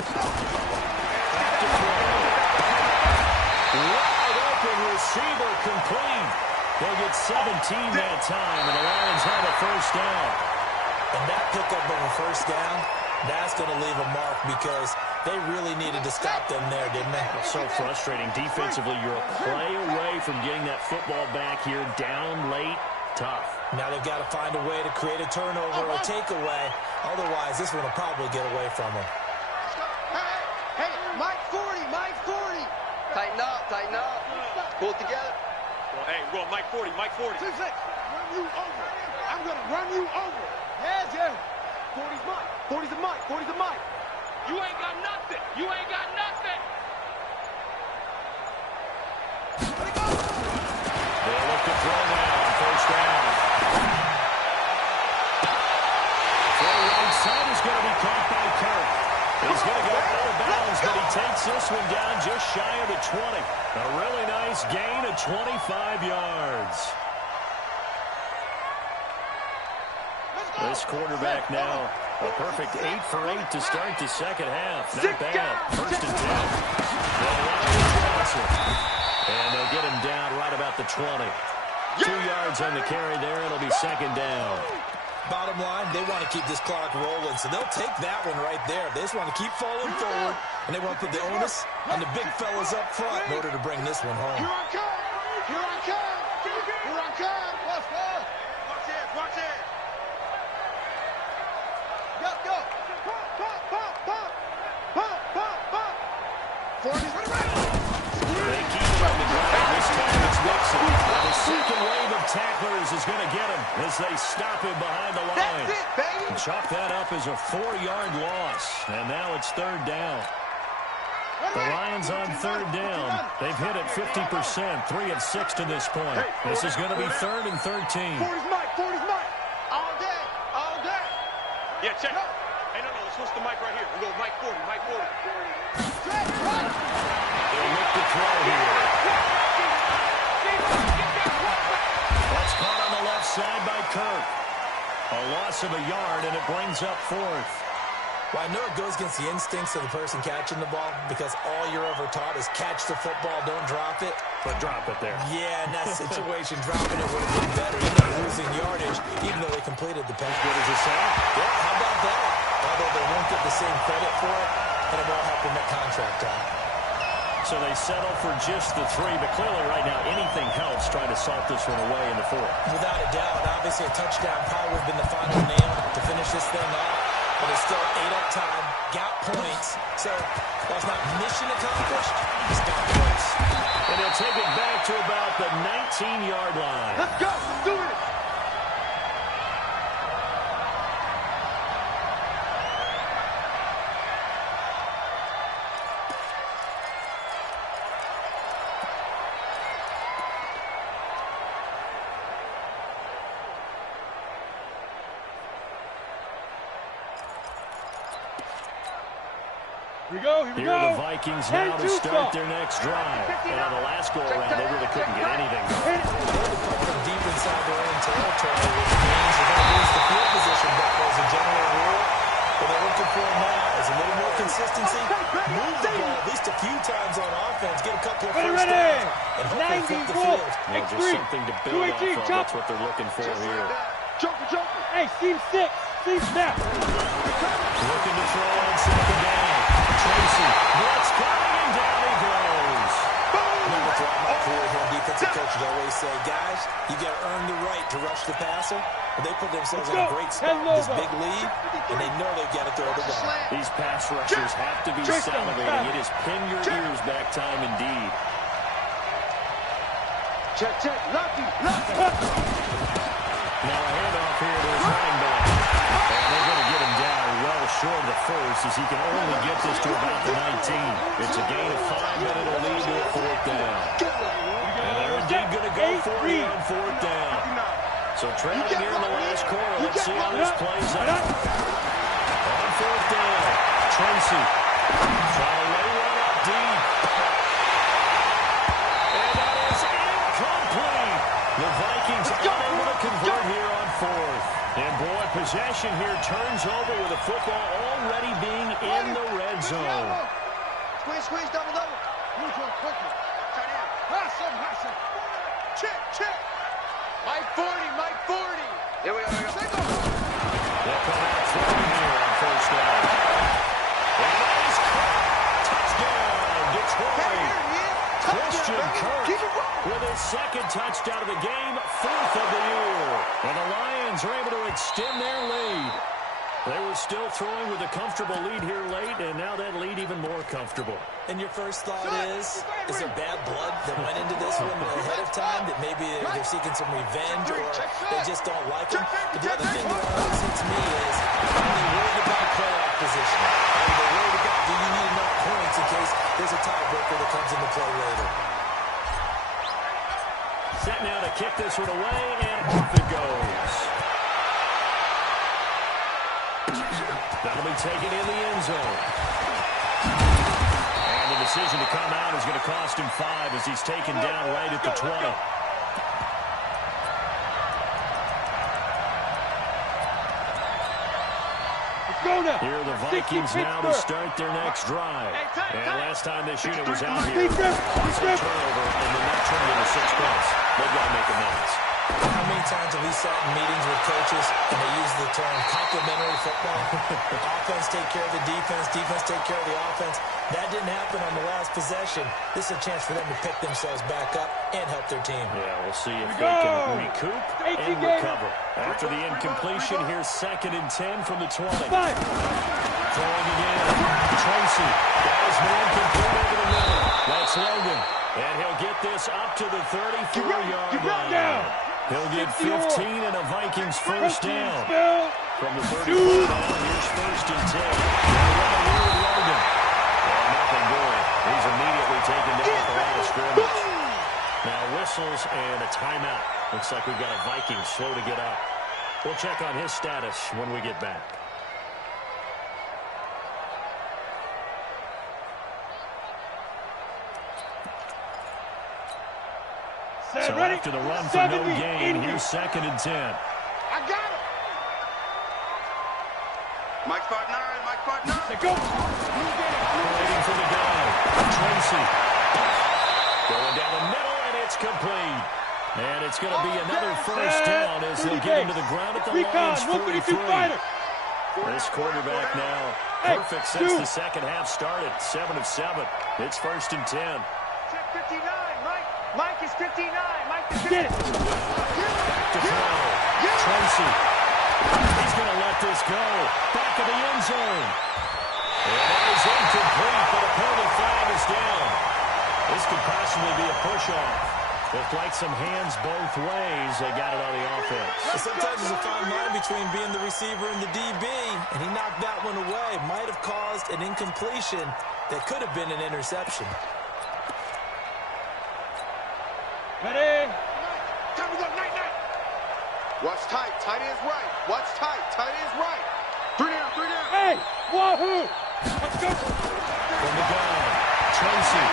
Wide open receiver complete. They'll get 17 that time, and the Lions have a 1st down. And that pickup of a 1st down, that's going to leave a mark because they really needed to stop them there, didn't they? So frustrating. Defensively, you're a play away from getting that football back here down late. Tough. Now they've got to find a way to create a turnover or a takeaway. Otherwise, this one will probably get away from them. Hey, Mike 40. Tighten up. Pull it together. Well, hey, we're going Mike 40. 6-6. Run you over. I'm going to run you over. Yeah. 40's Mike. 40's a Mike. You ain't got nothing. They'll look to throw now on 1st down. Throw right side is going to be caught by Kirk. He's going to go out of bounds, but he takes this one down just shy of the 20. A really nice gain of 25 yards. This quarterback now, a perfect 8 for 8 to start the 2nd half. Not bad. 1st and 10. They'll run with Johnson. And they'll get him down right about the 20. 2 yards on the carry there. It'll be 2nd down. Bottom line, they want to keep this clock rolling, so they'll take that one right there. They just want to keep falling forward, and they want to put the onus on the big fellas up front in order to bring this one home. Here I come. Let's go. Watch it. Go. Pump. 40's ready. They keep it on the ground. This time it's Nixon. The 2nd wave of tacklers is going to get him as they stop him behind the line. That's it, baby. Chalk that up as a 4-yard loss. And now it's 3rd down. The Lions on 3rd down. They've hit it 50%, 3 of 6 to this point. This is going to be 3rd and 13. 40's Mike. All day. Yeah, check. Hey, no, let's switch the mic right here. We'll go Mike 40. They'll look to throw here. That's caught on the left side by Kirk. A loss of a yard, and it brings up 4th. Well, I know it goes against the instincts of the person catching the ball because all you're ever taught is catch the football, don't drop it. But drop it there. Yeah, in that situation, dropping it would have been better. You know, losing yardage, even though they completed the pass. What does it say? Yeah, how about that? Although they won't get the same credit for it, and it won't help them at contract time. So they settle for just the 3, but clearly right now anything helps trying to salt this one away in the 4th. Without a doubt, obviously a touchdown probably would have been the final nail to finish this thing off. But it's still 8 up time, got points. So while it's not mission accomplished, it's got points. And they'll take it back to about the 19-yard line. Let's go. Do it. Here are the Vikings now to start their next drive. And on the last go-around, they really couldn't get anything going. Deep inside their own territory, which means they're going to lose the field position battle as a general rule. What they're looking for now is a little more consistency, move the ball at least a few times on offense, get a couple of first downs, and hopefully flip the field. Well, just something to build off of. That's what they're looking for here. Joker. Hey, seam 6. Seam snap. Looking to throw on second down. Tracy, blitz coming, and down he goes. Remember, throughout my career here, defensive coaches always say, guys, you got to earn the right to rush the passer. But they put themselves in a great spot with this big lead, and they know they've got to throw the ball. These pass rushers have to be salivating. It is pin your ears back time indeed. Check. Lucky. Now a handoff here to his running back. And they're going to get him down well short of the first, as he can only get this to about the 19. It's a gain of 5, but it'll lead to a fourth down. And they're indeed going to go for it on fourth down. So trailing here in the last quarter. Let's see how this plays out. On fourth down, Tracy trying to lay one up deep. And that is incomplete. The Vikings unable to convert here on fourth. And boy, possession here turns over with the football already being in the red zone. Squeeze, double. Move on quickly. Tight end. Pass him. Check. Mike 40. Here we go. They'll come out throwing here on first down. And that is caught. Touchdown, Detroit. Christian Kirk with his second touchdown of the game, 4th of the year. And the Lions are able to extend their lead. They were still throwing with a comfortable lead here late, and now that lead even more comfortable. And your first thought is there bad blood that went into this one ahead of time, that maybe they're seeking some revenge, or they just don't like him? But the other thing that always hits me is, are they worried about playoff position? Are they worried about, do you need enough points in case there's a tiebreaker that comes into play later? Set now to kick this one away, and off it goes. That'll be taken in the end zone. And the decision to come out is going to cost him 5 as he's taken down right at the 20. Here are the Vikings now to start their next drive. And last time this unit was out here, it's a turnover, and then that turned into 6 points. They've got to make amends. How many times have we sat in meetings with coaches and they use the term complementary football? Offense take care of the defense take care of the offense. That didn't happen on the last possession. This is a chance for them to pick themselves back up and help their team. Yeah, we'll see if they can recoup and recover. After the incompletion, here's 2nd and 10 from the 20. Throwing again. Tracy. That is man complete over the middle. That's Logan. And he'll get this up to the 34-yard line. He'll get 15 and a Vikings first down. From the 34 down, here's 1st and 10. Logan. And nothing doing. He's immediately taken down at the line of scrimmage. Now whistles and a timeout. Looks like we've got a Viking slow to get up. We'll check on his status when we get back. So after the run for no gain, here's 2nd and 10. I got it. Mike 5-9. Let's go. Waiting for the guy. Tracy. Going down the middle, and it's complete. And it's going to be another first down as they'll get him to the ground at the Lions 43. This quarterback now perfect since the second half started. 7 of 7. It's 1st and 10. Check 59, Mike. Mike is 59. Mike is 59. Get it. Back to throw. Tracy. He's going to let this go. Back of the end zone. And that is incomplete, but a penalty flag is down. This could possibly be a push-off. Looked like some hands both ways. They got it on the offense. Sometimes there's a fine line between being the receiver and the DB, and he knocked that one away. Might have caused an incompletion that could have been an interception. Ready? Time to go. Night. Watch tight. Tight end's right. Watch tight. Tight end's right. 3 down. Hey, wahoo! Let's go. From the gun, Tracy.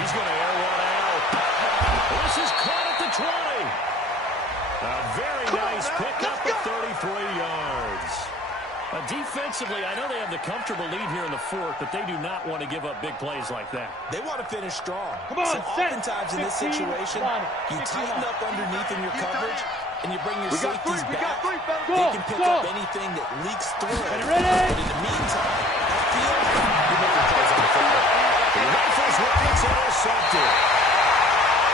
He's going to air one out. This is caught at the 20. A very nice pickup at 33 yards. defensively, I know they have the comfortable lead here in the fourth, but they do not want to give up big plays like that. They want to finish strong. Come on, so set. oftentimes in this situation, you tighten up underneath in your coverage, and you bring your safeties back. They can pick up anything that leaks through. But in the meantime, upfield, you're making plays on the football. The rifles where it's intercepted.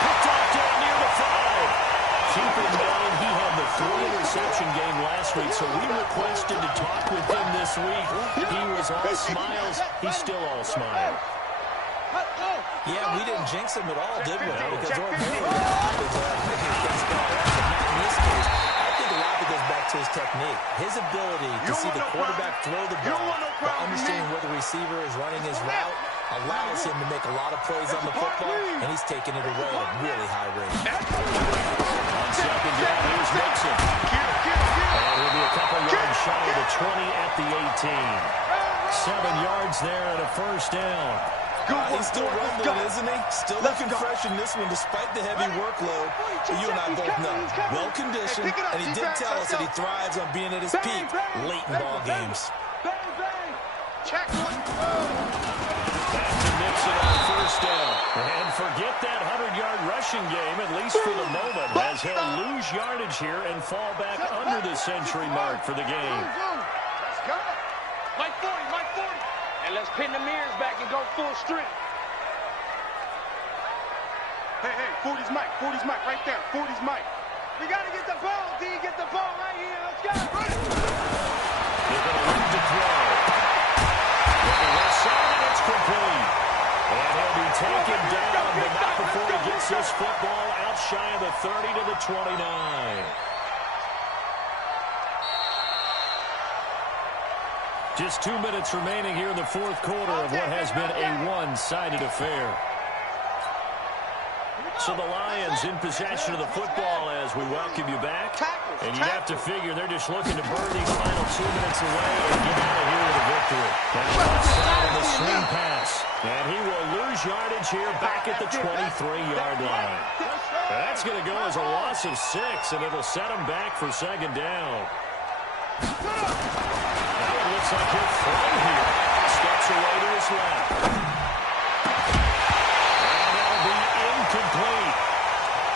Picked off down near the 5. Keep in mind, he had the 3-interception game last week, so we requested to talk with him this week. He was all smiles. He's still all smile. Yeah, we didn't jinx him at all, did we? Because ordinarily, not in this case. I think a lot of it goes back to his technique. His ability to see the quarterback throw the ball while understanding where the receiver is running his route allows him to make a lot of plays on the football, and he's taking it away at a really high rate. On second down, here's Mixon. And he'll be a couple yards shy of the 20 at the 18. 7 yards there and a first down. He's still rumbling, isn't he? Still looking fresh in this one despite the heavy workload. But you and I both know, well-conditioned, and he did tell us that he thrives on being at his peak late in ball games. Check one. Back to Mixon on first down. And forget that 100-yard rushing game, at least for the moment, as he'll lose yardage here and fall back under the century mark for the game. Let's go. Mike 40, Mike 40. And let's pin the mirrors back and go full strength. Hey, 40's Mike. 40's Mike right there. 40's Mike. We got to get the ball, D. Get the ball right here. Let's go. They're going to lead to throw. Looking left side, and it's complete. And he'll be taken down, but not before he gets this football out shy of the 30 to the 29. Just 2 minutes remaining here in the fourth quarter of what has been a one-sided affair. So the Lions in possession of the football as we welcome you back. And you have to figure they're just looking to burn these final 2 minutes away and get out of here with a victory. That's outside of the swing pass. And he will lose yardage here back at the 23-yard line. That's going to go as a loss of 6, and it'll set him back for second down. Now it looks like he'll throw here. Steps away to his left. And that'll be incomplete.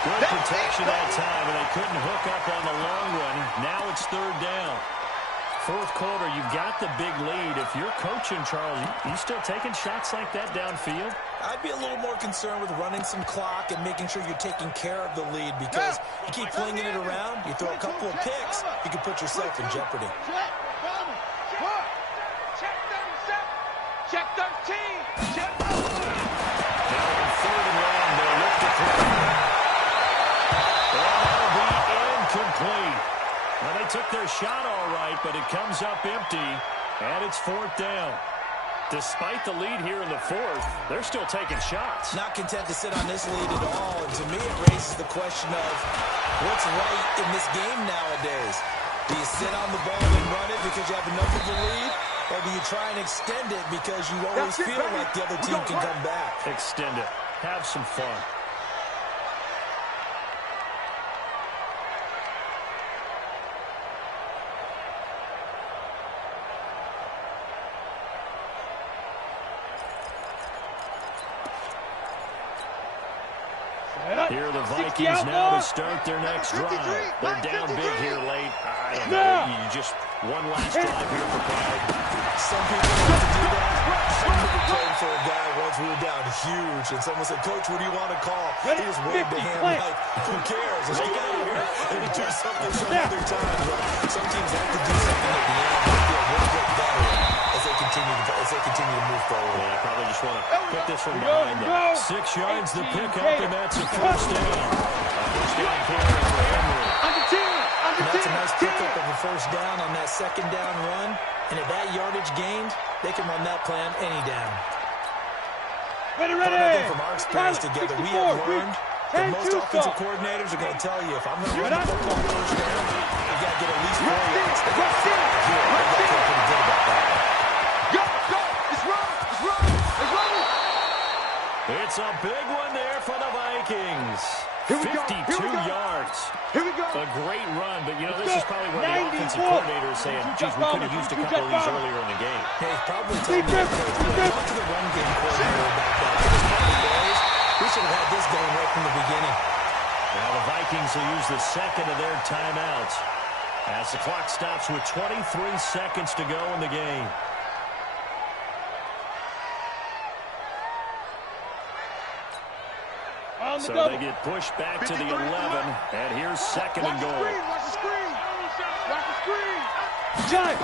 Good protection that time, and they couldn't hook up on the long run. Now it's third down. Fourth quarter, you've got the big lead. If you're coaching, Charles, you still taking shots like that downfield? I'd be a little more concerned with running some clock and making sure you're taking care of the lead, because you keep flinging it around, you throw a couple of picks, you can put yourself in jeopardy. Check 37. Check 13. Check. Now on third and long, they'll look to throw. And that'll be incomplete. Well, they took their shot all right, but it comes up empty, and it's fourth down. Despite the lead here in the fourth, they're still taking shots. Not content to sit on this lead at all, and to me it raises the question of what's right in this game nowadays. Do you sit on the ball and run it because you have enough of a lead, or do you try and extend it because you always feel like the other team can come back? Extend it. Have some fun. Here are the Vikings now to start their next drive. They're down big here late. I don't know. You just one last drive here for pride. Some people like to do that. I remember playing for a guy once we were down huge, and someone said, "Coach, what do you want to call?" He just waved a hand like, "Who cares? Let's get out of here and do something some other time." But some teams have to do something at the end to feel a little bit better as they continue to move forward. Yeah, I probably just want to put this one behind them. 6 yards the pickup, and that's a first down. First down carry for Henry. And that's a nice pickup of a first down on that second down run. And at that yardage gained, they can run that plan any down. But I think from our experience together, we have learned that most offensive coordinators are going to tell you, if I'm going to run the football first down, you got to get at least 4 yards. They got 5 here. They got to feel pretty good about that. It's wrong. It's a big one there for the Vikings. 52 yards. Here we go. A great run, but, you know, this is probably where the offensive coordinator is saying, geez, we could have used a couple of these earlier in the game. Hey, probably telling the coach, talk to the run game coordinator about that. Because probably boys, we should have had this going right from the beginning. Now the Vikings will use the second of their timeouts as the clock stops with 23 seconds to go in the game. So they get pushed back to the 11, and here's second and goal. Watch the screen. Watch the screen. Giant.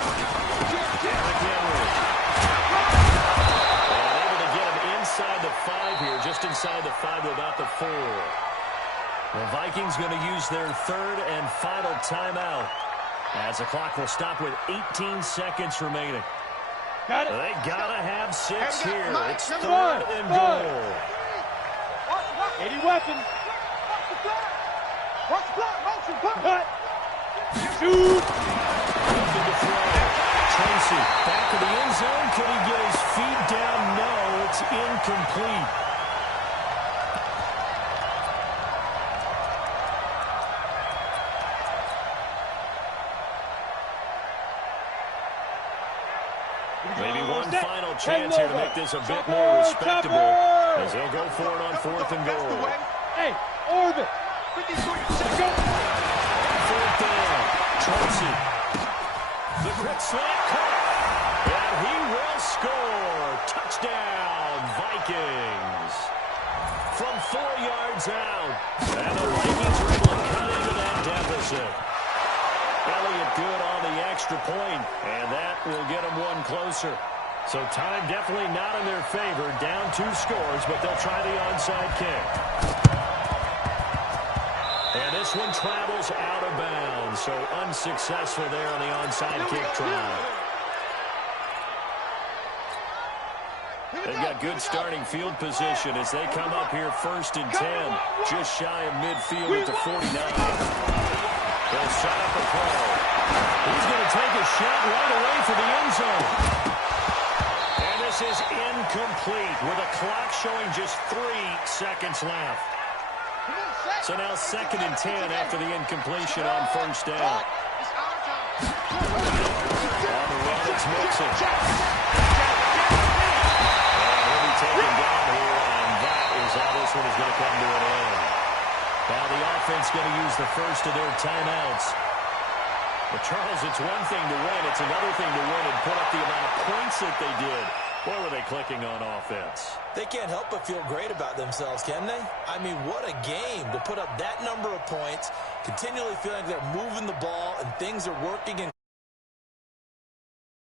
Derrick Henry. And able to get him inside the 5 here, just inside the 5 to about the 4. The Vikings going to use their third and final timeout as the clock will stop with 18 seconds remaining. Got it. They got to have 6 here. It's Come third and goal. 80 weapons. Watch the block. Motion. Cut. Shoot. Looking to throw. Tracy back to the end zone. Can he get his feet down? No, it's incomplete. Maybe one final chance here to make this a bit more respectable as they'll go for it on fourth and goal. Hey, orbit. Go. Fourth down. Tracy. The quick slant cut. And he will score. Touchdown, Vikings. From 4 yards out. And the Vikings are able to cut into that deficit. Elliott good on the extra point, and that will get them one closer. So time definitely not in their favor. Down 2 scores, but they'll try the onside kick. And this one travels out of bounds, so unsuccessful there on the onside kick try. They've got good starting field position as they come up here first and 10, just shy of midfield at the 49. They'll set up a play. He's going to take a shot right away for the end zone. And this is incomplete with a clock showing just 3 seconds left. So now second and 10 after the incompletion on first down. On the run, it's Mixon. And he'll be taken down here, and that is how this one is going to come to an end. Now the offense going to use the first of their timeouts. But, Charles, it's one thing to win. It's another thing to win and put up the amount of points that they did. Boy, were they clicking on offense. They can't help but feel great about themselves, can they? I mean, what a game to put up that number of points, continually feeling like they're moving the ball and things are working.